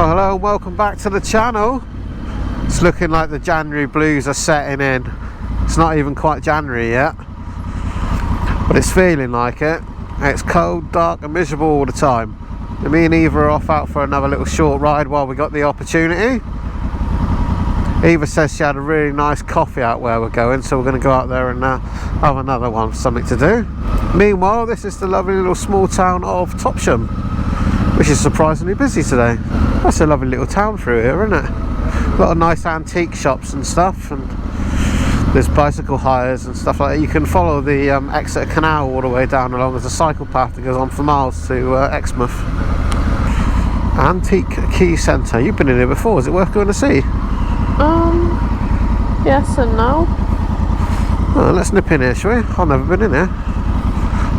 Well, hello and welcome back to the channel. It's looking like the January blues are setting in. It's not even quite January yet, but it's feeling like it. It's cold, dark and miserable all the time. And me and Eva are off out for another little short ride while we got the opportunity. Eva says she had a really nice coffee out where we're going, so we're going to go out there and have another one, something to do. Meanwhile, this is the lovely little small town of Topsham, which is surprisingly busy today. That's a lovely little town through here, isn't it? A lot of nice antique shops and stuff, and there's bicycle hires and stuff like that. You can follow the Exeter Canal all the way down along. There's a cycle path that goes on for miles to Exmouth. Antique Key Centre. You've been in here before. Is it worth going to see? Yes and no. Oh, let's nip in here, shall we? I've never been in here.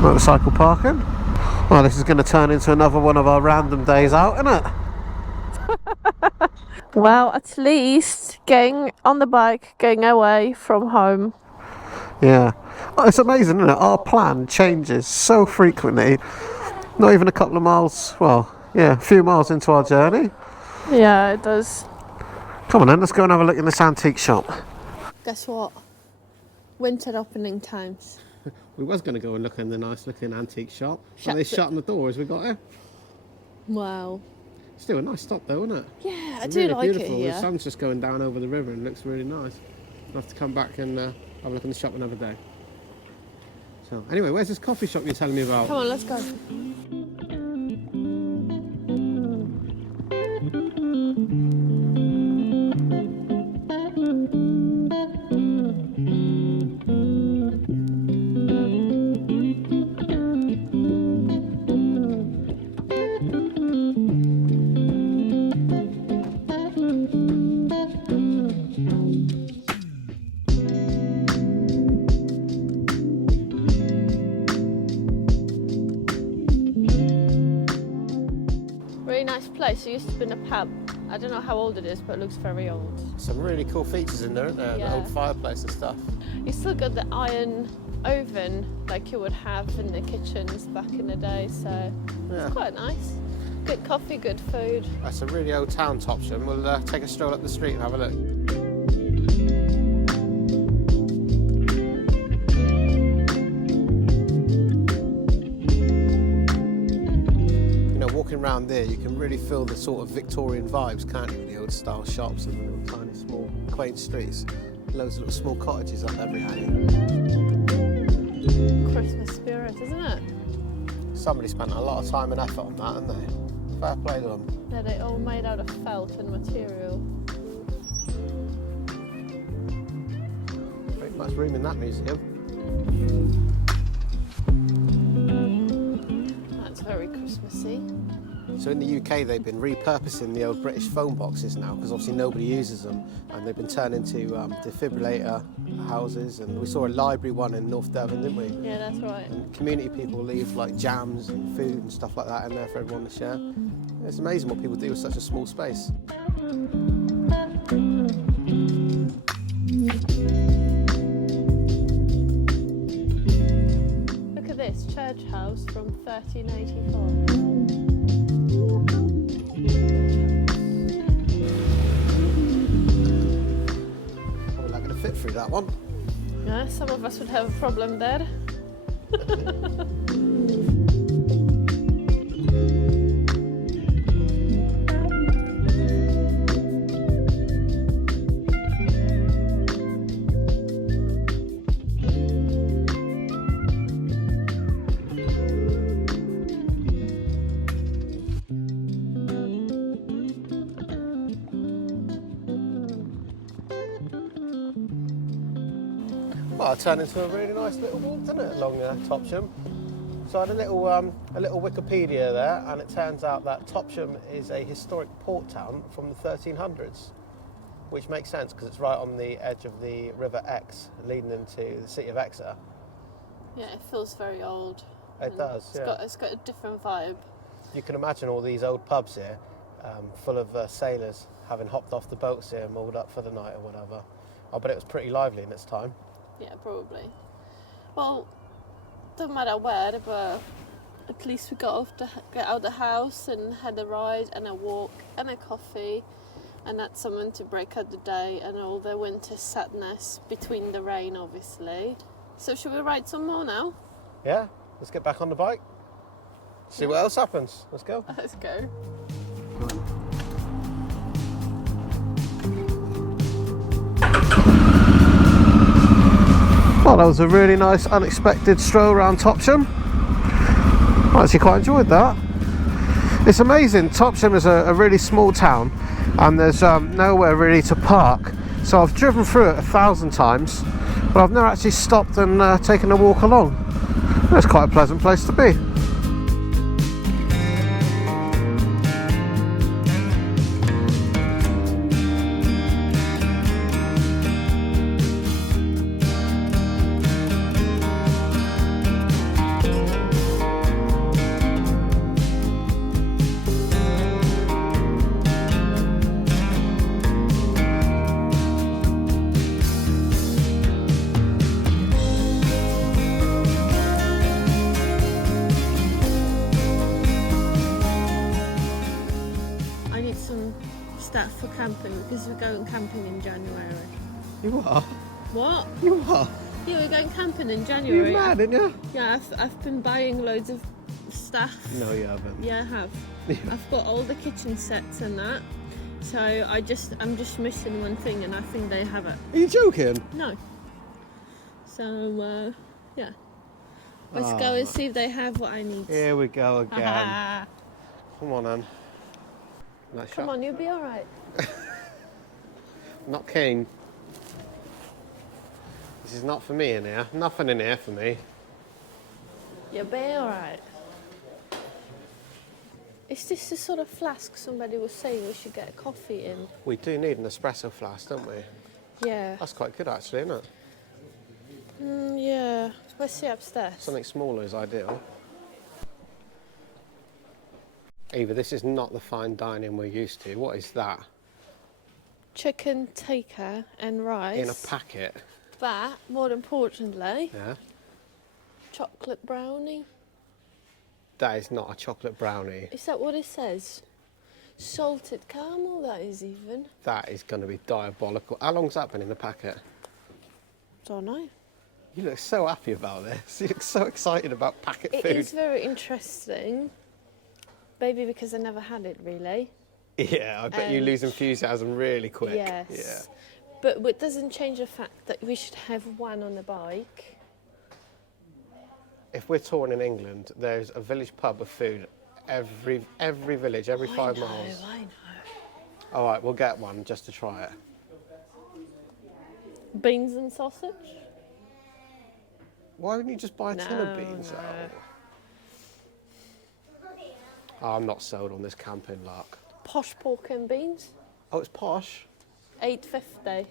Motorcycle parking. Well, this is going to turn into another one of our random days out, isn't it? Well, at least getting on the bike, going away from home. Yeah. Oh, it's amazing, isn't it? Our plan changes so frequently. Not even a couple of miles, well, yeah, a few miles into our journey. Yeah, it does. Come on then, let's go and have a look in this antique shop. Guess what? Winter opening times. We was going to go and look in the nice looking antique shop. Are they Shut shutting the door as we got here? Wow. Still a nice stop though, isn't it? Yeah, I It's do really like beautiful. it here. The sun's just going down over the river and it looks really nice. We'll have to come back and have a look in the shop another day. So anyway, where's this coffee shop you're telling me about? Come on, let's go. Really nice place. It used to be a pub. I don't know how old it is, but it looks very old. Some really cool features in there, isn't there? Yeah. The old fireplace and stuff. You still got the iron oven like you would have in the kitchens back in the day, so Yeah. it's quite nice. Good coffee, good food. That's a really old town, Topsham. We'll take a stroll up the street and have a look. Walking around there, you can really feel the sort of Victorian vibes, can't you? The old style shops and the little tiny, small, quaint streets. Loads of little small cottages up every alley. Christmas spirit, isn't it? Somebody spent a lot of time and effort on that, haven't they? Fair play to them. Yeah, they're all made out of felt and material. Pretty much room in that museum. That's very Christmassy. So in the UK they've been repurposing the old British phone boxes now because obviously nobody uses them, and they've been turned into defibrillator houses, and we saw a library one in North Devon, didn't we? Yeah, that's right. And community people leave like jams and food and stuff like that in there for everyone to share. It's amazing what people do with such a small space. Look at this church house from 1384. Probably not going to fit through that one. Yeah, some of us would have a problem there. Well, it turned into a really nice little walk, didn't it, along Topsham? So I had a little Wikipedia there, and it turns out that Topsham is a historic port town from the 1300s, which makes sense because it's right on the edge of the River Exe, leading into the City of Exeter. Yeah, it feels very old. It does, yeah. It's got a different vibe. You can imagine all these old pubs here, full of sailors having hopped off the boats here and moored up for the night or whatever. I bet it was pretty lively in its time. Yeah, probably. Well, doesn't matter where, but At least we got get out of the house and had a ride and a walk and a coffee, and had someone to break up the day and all the winter sadness between the rain, obviously. So should we ride some more now? Yeah, let's get back on the bike. See what else happens. Let's go. Let's go. Well, that was a really nice unexpected stroll around Topsham. I actually quite enjoyed that. It's amazing, Topsham is a really small town and there's nowhere really to park. So I've driven through it 1,000 times, but I've never actually stopped and taken a walk along. It's quite a pleasant place to be. Stuff for camping because we're going camping in January. You are? What? You are? Yeah, we're going camping in January. You're mad, aren't you? Yeah, I've been buying loads of stuff. No, you haven't. Yeah, I have. I've got all the kitchen sets and that. So I'm just missing one thing, and I think they have it. Are you joking? No. So yeah, let's go and see if they have what I need. Here we go again. Come on, Anne. Nice Come on, you'll be all right. Not keen. This is not for me in here. Nothing in here for me. You'll be all right. Is this the sort of flask somebody was saying we should get a coffee in? We do need an espresso flask, don't we? Yeah. That's quite good, actually, isn't it? Yeah. Let's see upstairs. Something smaller is ideal. Eva, this is not the fine dining we're used to. What is that? Chicken tikka and rice. In a packet? But, more importantly, Yeah. chocolate brownie. That is not a chocolate brownie. Is that what it says? Salted caramel, that is even. That is going to be diabolical. How long's that been in the packet? Don't know. You look so happy about this. You look so excited about packet food. It is very interesting. Maybe because I never had it, really. Yeah, I bet you lose enthusiasm really quick. Yes. Yeah. But it doesn't change the fact that we should have one on the bike. If we're touring in England, there's a village pub with food every village, every 5 miles. I know. All right, we'll get one just to try it. Beans and sausage? Why wouldn't you just buy a tin of beans? No. Oh, I'm not sold on this camping lark. Posh pork and beans? Oh, it's posh. $8.50.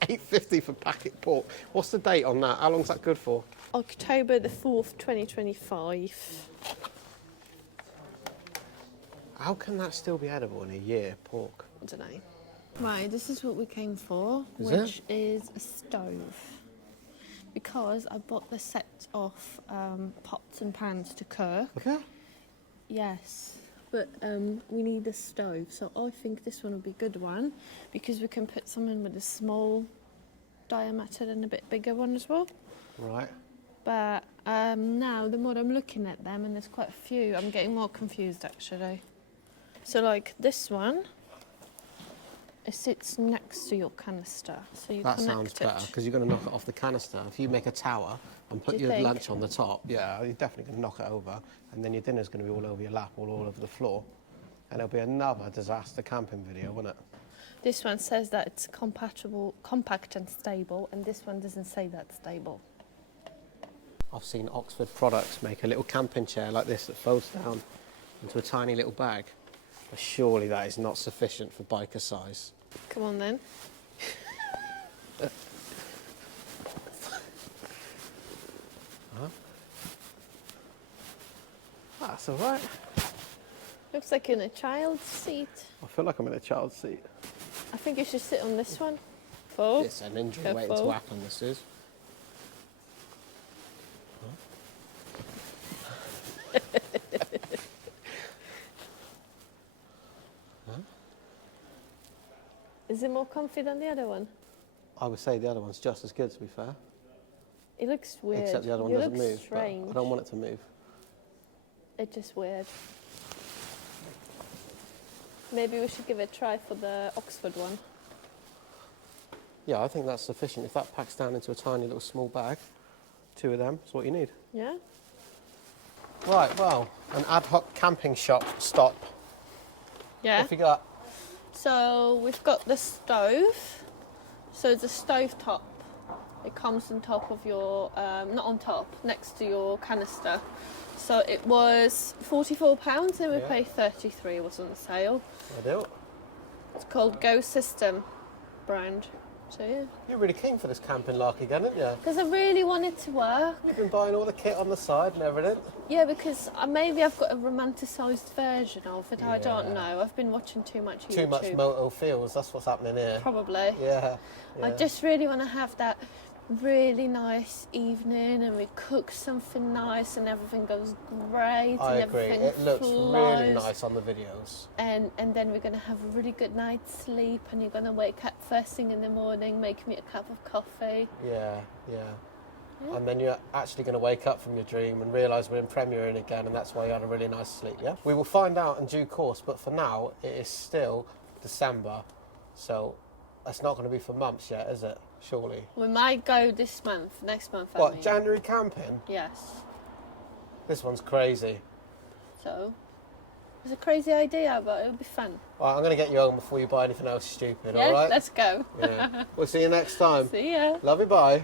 $8.50 for packet pork. What's the date on that? How long's that good for? October the 4th, 2025. How can that still be edible in a year, pork? I don't know. Right, this is what we came for, Is is a stove. Because I bought the set of pots and pans to cook. Okay. Yes, but we need a stove, so I think this one will be a good one because we can put some in with a small diameter and a bit bigger one as well. Right. But now, the more I'm looking at them, and there's quite a few, I'm getting more confused actually. So like this one, it sits next to your canister, so you That connect sounds it. better because you're going to knock it off the canister. If you make a tower and put Do you your think? lunch on the top, yeah, you're definitely going to knock it over, and then your dinner's going to be all over your lap, all over the floor, and it'll be another disaster camping video, won't it? This one says that it's compatible, compact and stable, and this one doesn't say that's stable. I've seen Oxford Products make a little camping chair like this that folds down into a tiny little bag, but surely that is not sufficient for biker size. Come on then. That's all right. Looks like you're in a child's seat. I feel like I'm in a child's seat. I think you should sit on this one. Full. It's an injury waiting to Careful. happen, this is. Is it more comfy than the other one? I would say the other one's just as good, to be fair. It looks weird. Except the other one You doesn't look move. But strange. I don't want it to move. It's just weird. Maybe we should give it a try for the Oxford one. Yeah, I think that's sufficient. If that packs down into a tiny little small bag, 2 of them is what you need. Yeah? Right, well, an ad hoc camping shop stop. Yeah. What have you got? So we've got the stove. So it's a stove top. It comes on top of your, not on top, next to your canister. So it was £44 and we Yeah. paid 33. It was on sale. I do. It's called Go System brand. So yeah. You're really keen for this camping lark again, aren't you? Because I really want it to work. You've been buying all the kit on the side and everything. Yeah, because maybe I've got a romanticised version of it. I don't Yeah. know. I've been watching too much YouTube. Too much moto feels, that's what's happening here. Probably. Yeah. I just really want to have that really nice evening and we cook something nice and everything goes great I and agree. everything It looks flows. really nice on the videos. And then we're going to have a really good night's sleep and you're going to wake up first thing in the morning, make me a cup of coffee. Yeah. Yeah. And then you're actually going to wake up from your dream and realise we're in premiering again, and that's why you had a really nice sleep, yeah? We will find out in due course, but for now, it is still December, so it's not going to be for months yet, is it? Surely. We might go this month, next month. I What, mean. January camping? Yes. This one's crazy. So, it's a crazy idea, but it'll be fun. Right, I'm going to get you home before you buy anything else stupid, Yeah, alright? let's go. Yeah. We'll see you next time. See ya. Love you, bye.